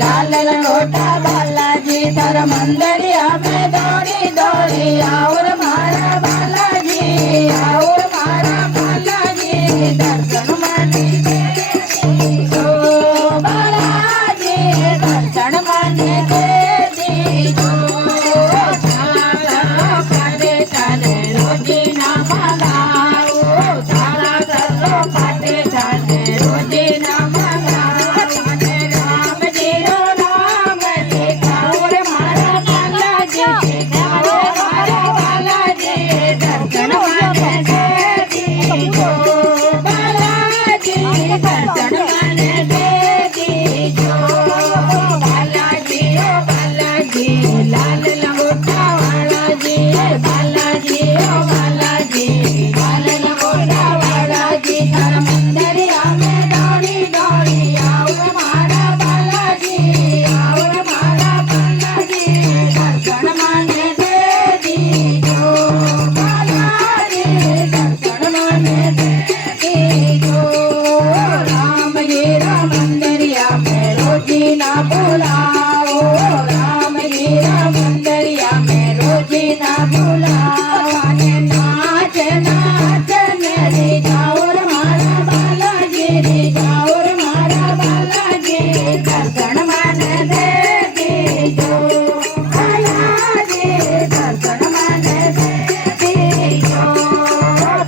लाल लंगोटा बालाजी तारा मंदिरिया में दौड़ी दौड़ी और मारा बालाजी और मारा बालाजी दर्शन मानी दीजो बालाजी दर्शन मानी दीजो पाटे चाले रोजी ना मांगाओ तारा सरो पाटे चाले रोजी ना लाल लंगोटा वाला जी बालाजी ओ बालाजी लाल लंगोटा वाला जी तारा मंदिरिया में दौड़ी दौड़ी और मारा बालाजी और मारा बालाजी दर्शन माने दे दीजो बालाजी दर्शन माने दे दीजो राम गिरा मंदिरिया में रोजी ना बुलाओ मंदिरिया में रोजी ना बुलाओ नाच नाच मेरी जाओर मारा बालाजी रे जाओर मारा बालाजी दर्शन मान दे दीजो बालाजी दर्शन मान दे दीजो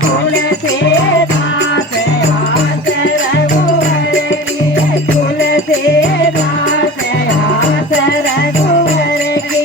फूल से रात हाथ रघुवर की फूल से रात हाथ रघुवर की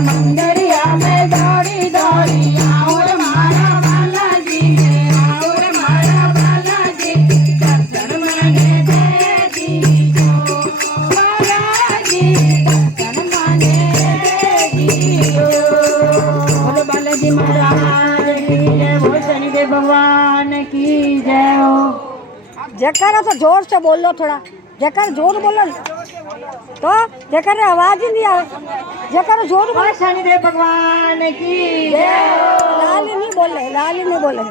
मंदिरिया में दौड़ी दौड़ी और मारा बालाजी और मारा बालाजी दर्शन माने दे दीजो बालाजी दर्शन माने दे दीजो। बोलो बालाजी महाराज की जय, बोलो शनिदेव भगवान की जय हो। जयकारा तो जोर से बोलो, थोड़ा जयकारा जोर बोलो तो जयकारा आवाज ही नहीं आ जयकारा जोर बोलो। शनिदेव भगवान की जय। लाली नहीं बोले, लाली नहीं बोले।